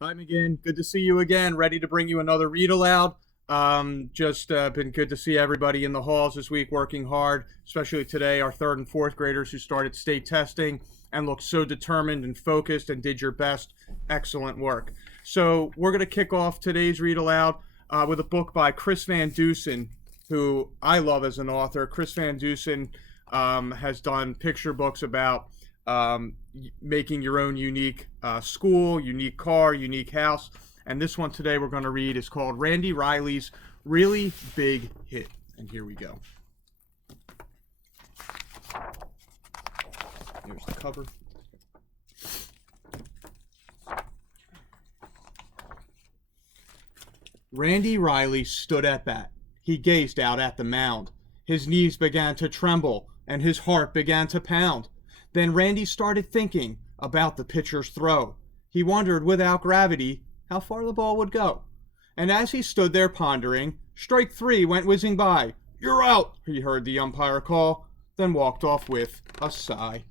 Hi, again. Good to see you again. Ready to bring you another read aloud. Just been good to see everybody in the halls this week working hard, especially today, our third and fourth graders who started state testing and looked so determined and focused and did your best. Excellent work. So, we're going to kick off today's read aloud with a book by Chris Van Dusen, who I love as an author. Chris Van Dusen has done picture books about making your own unique school, unique car, unique house. And this one today we're going to read is called Randy Riley's Really Big Hit. And here we go. Here's the cover. Randy Riley stood at bat. He gazed out at the mound. His knees began to tremble and his heart began to pound. Then Randy started thinking about the pitcher's throw. He wondered, without gravity, how far the ball would go. And as he stood there pondering, strike three went whizzing by. "You're out," he heard the umpire call, then walked off with a sigh.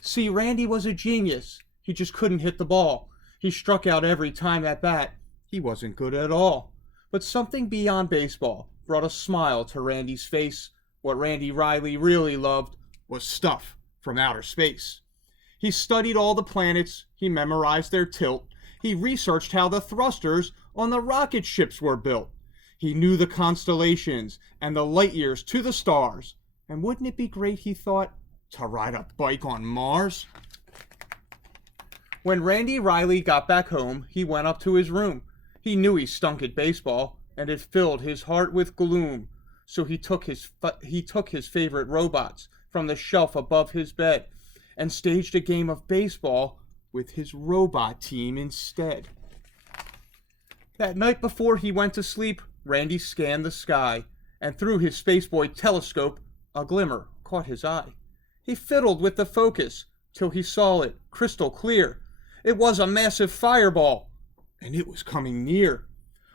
See, Randy was a genius. He just couldn't hit the ball. He struck out every time at bat. He wasn't good at all. But something beyond baseball brought a smile to Randy's face. What Randy Riley really loved was stuff from outer space. He studied all the planets, he memorized their tilt, he researched how the thrusters on the rocket ships were built. He knew the constellations and the light years to the stars. And wouldn't it be great, he thought, to ride a bike on Mars? When Randy Riley got back home, he went up to his room. He knew he stunk at baseball, and it filled his heart with gloom. So he took his favorite robots from the shelf above his bed and staged a game of baseball with his robot team instead. That night before he went to sleep, Randy scanned the sky, and through his Spaceboy telescope, a glimmer caught his eye. He fiddled with the focus till he saw it crystal clear. It was a massive fireball, and it was coming near.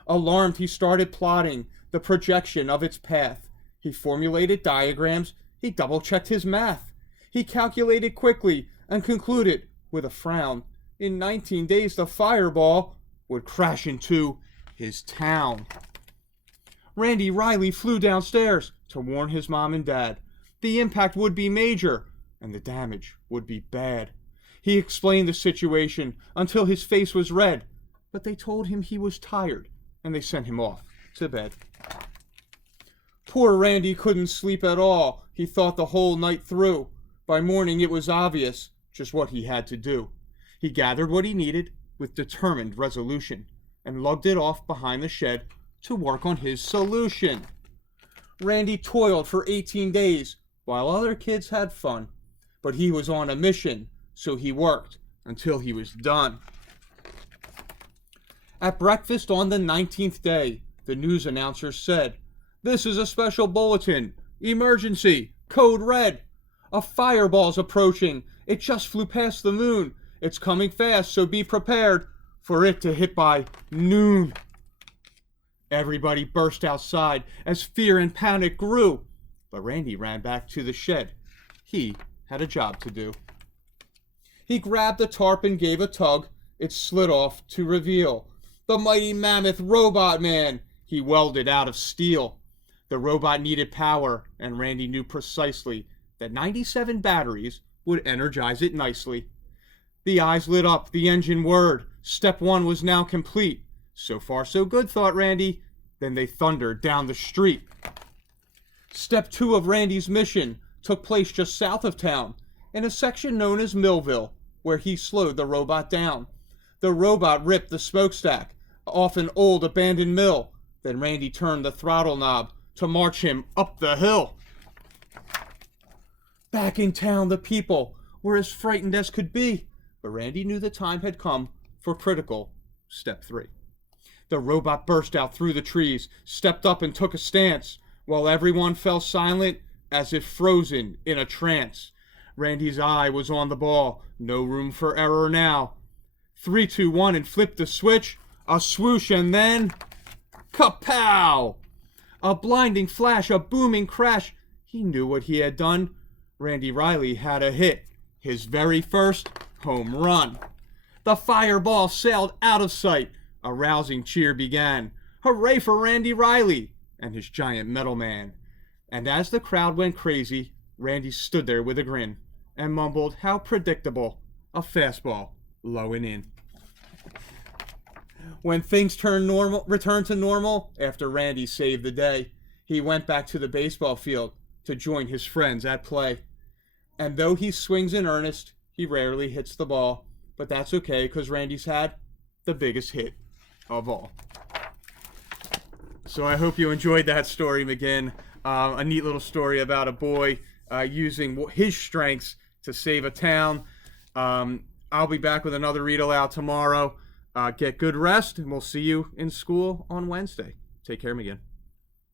Alarmed, he started plotting the projection of its path. He formulated diagrams. He double-checked his math. He calculated quickly and concluded with a frown. In 19 days, the fireball would crash into his town. Randy Riley flew downstairs to warn his mom and dad. The impact would be major, and the damage would be bad. He explained the situation until his face was red, but they told him he was tired, and they sent him off to bed. Poor Randy couldn't sleep at all. He thought the whole night through. By morning it was obvious just what he had to do. He gathered what he needed with determined resolution and lugged it off behind the shed to work on his solution. Randy toiled for 18 days while other kids had fun, but he was on a mission, so he worked until he was done. At breakfast on the 19th day, the news announcer said, "This is a special bulletin. Emergency. Code red. A fireball's approaching. It just flew past the moon. It's coming fast, so be prepared for it to hit by noon." Everybody burst outside as fear and panic grew. But Randy ran back to the shed. He had a job to do. He grabbed the tarp and gave a tug. It slid off to reveal the mighty mammoth robot man he welded out of steel. The robot needed power, and Randy knew precisely that 97 batteries would energize it nicely. The eyes lit up, the engine whirred. Step one was now complete. So far so good, thought Randy. Then they thundered down the street. Step two of Randy's mission took place just south of town, in a section known as Millville, where he slowed the robot down. The robot ripped the smokestack off an old abandoned mill. Then Randy turned the throttle knob to march him up the hill. Back in town, the people were as frightened as could be, but Randy knew the time had come for critical step three. The robot burst out through the trees, stepped up and took a stance, while everyone fell silent as if frozen in a trance. Randy's eye was on the ball, no room for error now. 3, 2, 1, and flipped the switch, a swoosh, and then kapow! A blinding flash, a booming crash. He knew what he had done. Randy Riley had a hit, his very first home run. The fireball sailed out of sight. A rousing cheer began. Hooray for Randy Riley and his giant metal man. And as the crowd went crazy, Randy stood there with a grin and mumbled, how predictable, a fastball low and in. When things returned to normal after Randy saved the day, he went back to the baseball field to join his friends at play. And though he swings in earnest, he rarely hits the ball. But that's okay, because Randy's had the biggest hit of all. So I hope you enjoyed that story, McGinn. A neat little story about a boy using his strengths to save a town. I'll be back with another read aloud tomorrow. Get good rest, and we'll see you in school on Wednesday. Take care, McGinn.